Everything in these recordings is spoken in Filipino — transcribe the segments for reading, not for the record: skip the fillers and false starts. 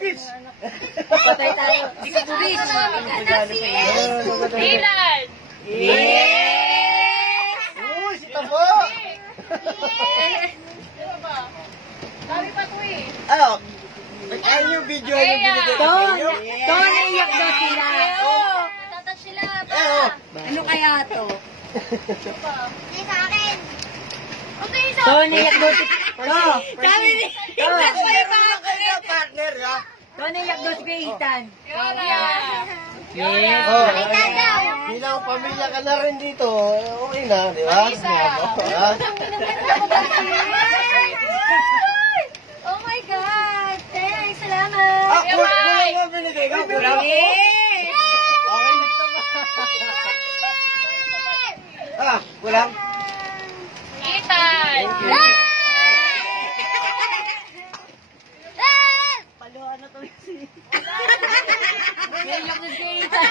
speech! Patay tayo. Speech! Dylan! Yes! Uy, si Tabo! Sabi pa ko eh. Ano? Ay, yung video yung binigay ko sa inyo? Naiyak daw sila. Tatas sila pa. Ano kaya to? Hindi sa akin. Naiyak daw si... Sabi ni... Partner, ha? Naiyak daw si Ethan. Yes. Oh, bilang pamilya ka na rin dito, okay na, di ba? Oh my God! Thanks, salamat! Kulang nga binigay ka, kulang. Okay na ito ba? Kulang? Ethan! Paluhan na to si... Naiyak na si Ethan.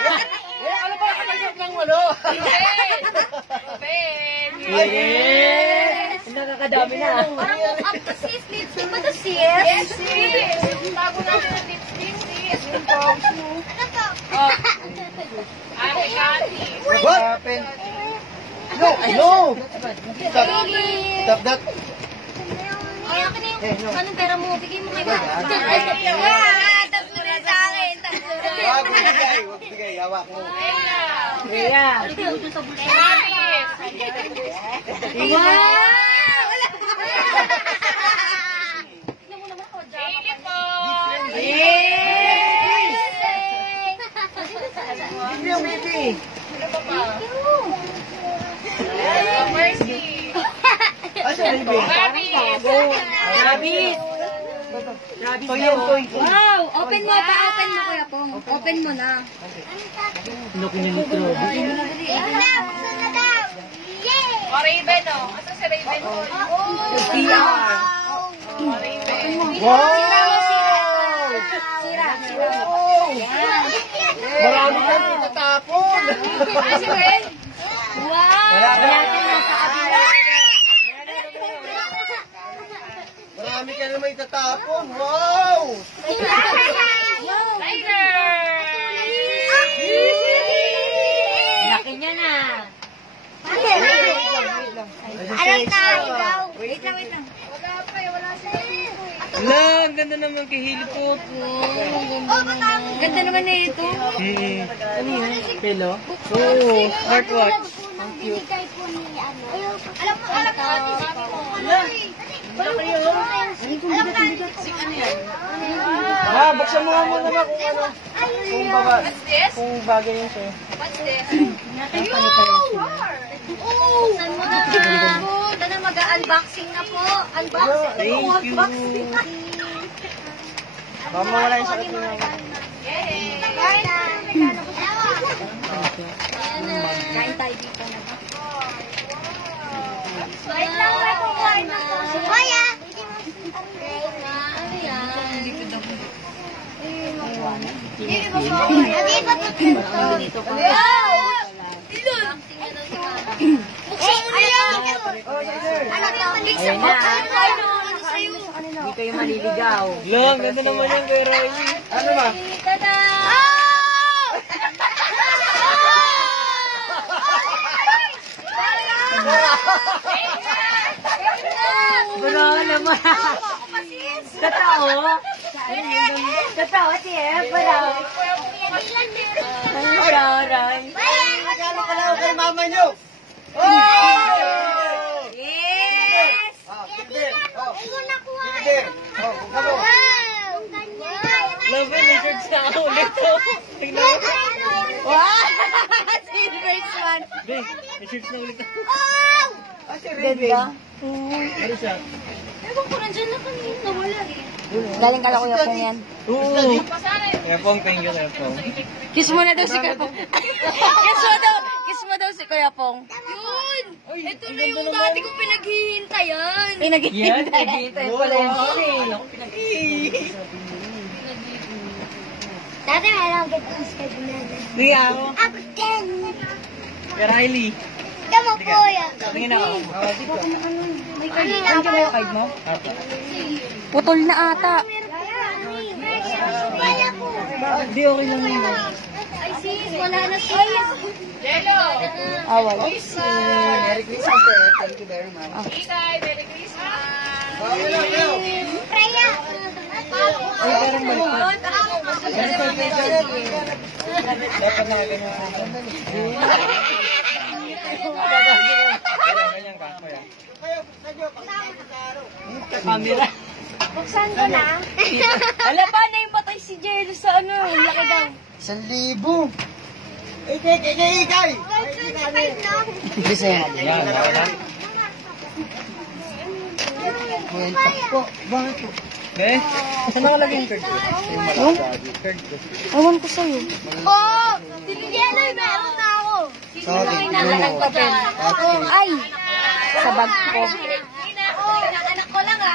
Ano ba katanggap ng walo? Ben! Yes! Nakakadami na. Parang up to sis, lipstick ba to sis? Yes, sis! Bago natin ang lipstick, sis. Ano to? Oh. Ate Cathy. What happened? No! Stop that! Ay, akin na yung... Anong pera mo? Bigay mo kay Mama. Tapos mo rin sa akin. Wag bigay, hawak mo. Yeah. Wow! Open mo pa, open mo kuya Pong. Open mo na. Raven, oh. Asa si Raven? Wow! Marami kang itatapon! Ay, si Ben? Wow! Marami ka naman itatapon! Wow! Tiger! Laki niya na. Alam na, ikaw. Wait lang. Wala pa eh, wala siya. Lang, ganda naman kay Hilipot. Ganda naman na ito. Ano yun? Pelo? Oo, smartwatch. Ang cute. Alam mo, ate, sabi mo. Buksan mo nga muna ba kung ano? Kung baba. What's this? Kung bagay yun sa'yo. What's this? Buksan mo na. Ito na, mag-unboxing na po. Unboxing. Thank you. Baka mawala yung sakit mo. Yay! Kain tayo dito na ba? Wait lang, may kukuhain na po. Kuya! Ano yan? Hindi ba po? Hindi ba ito? Wow! Ilon! Buksan mo na yan! Ano to? Buksan mo. Ano sa'yo? Hindi kayo maliligaw. Lang, ganda naman yan kay Roy. Ano ba? Tada! Bro naman. Totoo? Totoo, Tief. Bro. Ang saray. Nagano pala ako kay mama nyo? Yes! Kibir! Kibir! Buksan mo! Lang, may shirt sa ako ulit to. Tingnan mo. Wow! Silver swan. Be, may shirt na ulit ako. Ganda. Ano siya? Ewan ko, nandyan na kanina. Nawala eh. Galing ka lang kuya Pong yan. Oo. Kaya Pong, thank you, Kaya Pong. Kiss mo na daw si Kuya Pong. Kiss mo daw si Kuya Pong. Yun! Ito na yung dati ko pinaghihintayan. Pinaghihintay. Hintay pala yun. Dati meron ako ganito sa kabinada. Sige ako. Ako din! Kay Riley. Tama po yan. Tingin ako. May kanina po. Apo. Putol na ata. Kaya, Hindi, okay lang yun. Ay, sis, wala na sis. Awal. Merry Christmas, sir. Thank you very much. Freya. Ay, parang baliktad. Dapat na ganyan. Ganyan ka, kuya. Camera. Buksan ko na. Ala, paano yung patay si Jello sa ano? Yung laki daw. 1,000. Ikay! 125 na. Bisa yan. Yan, wala. Po, bakit po? Eh, saan nakalagay yung card? Ewan ko sa'yo. Oh, Yelo, meron na ako. Sorry. Ay! Sa bag ko. Oh, anak ko lang ha.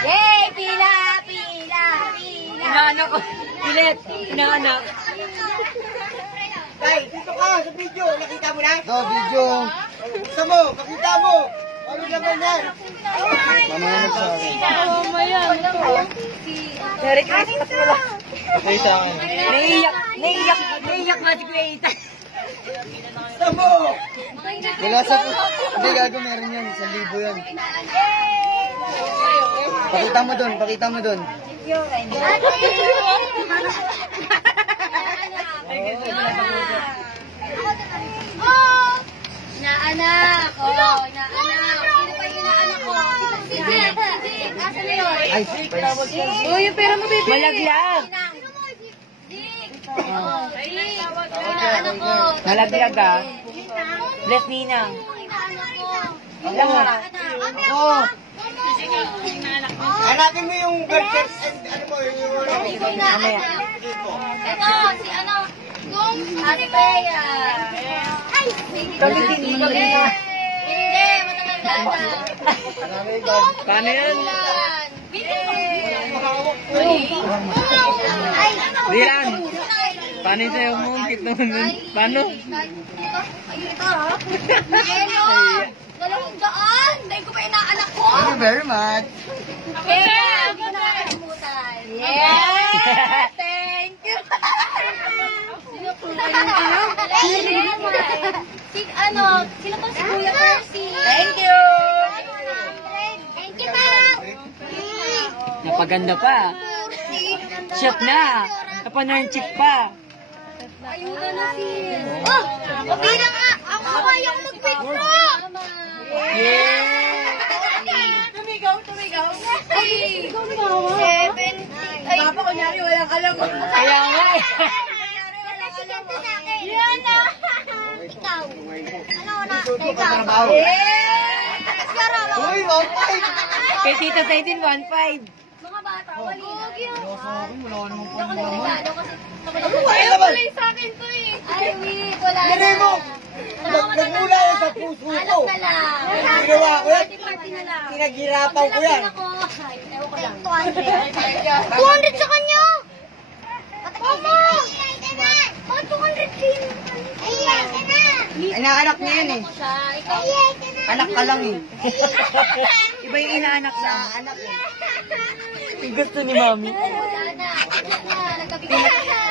Yay, pila, pila, pila. Inaanak ko. Pilit. Inaanak. Tay, dito ka sa video. Nakita mo na? No, video. Buksan mo, pakita mo. Ano naman yan? Mamaya sa akin. Merry Christmas pala. Okay sa akin. Naiiyak nga si Kuya Ethan. Buksan mo! Wala sa... Hindi, gago, meron yan. 1,000 yan. Pakita mo dun, pakita mo dun. Oh! Inaanak. Oh, inaanak. Sino pa yung inaanak ko? Si Jake. Si Jake. Asan na yun? Ay, surprise. Oh, yung pera mo, baby. Malaglag. Jake. Oh, Jake. Inaanak ko. Malaglag ah. Bless Ninang. Inaanak ko. Ilang ha? Oo. Hanapin mo yung birth ano mo, yung... Inaanak. Ito, si ano? Yung Ate Bea. Ay! Kami din. Hindi, matagal ka na. Paano yan? Ay! Rian! Paano yung sayo mo? Ang cute naman nun. Paano? Ayun ito ha? Hello! 200! Dahil ko pa inaanak ko! Thank you very much. Yeah! Hindi ko nakakalimutan. Yeah! Thank you! Sino po ba yung ano? Si ano? Sino to si Kuya Percy? Thank you! Thank you, ma'am! Napaganda pa. Chef na. Napanarchik pa. Ayun na sis. Oh! Okay na nga! Ako kaya mag-withdraw! Tumigaw, tumigaw. Ay! Seven. Ay! Papa, kunyari walang alam. Kaya nga eh. Yan na! Ikaw. Ano na? Ikaw. Trabaho. Uy, okay. Kay Tita Zayden, 1.5. Mga bata, wali na. Wala naman po Ako naman. delikado kasi Ano ba yan naman? sa akin to eh. Ay, wait, wala na. Hindi mo. Nagmula yan sa puso ko. Alam na lang. Ginawa ko yan. Party na lang. Pinaghirapan ko yan. Ako. Ay, ewan ko lang. 200. 200 sa kanya! Mama! Bakit 200 din? Ayan, Inaanak niya yan eh. siya. Ikaw. Anak ka lang eh. Iba yung inaanak na. Anak eh. Gusto ni Mami. Wala na. Wala na. Nagkabigay na.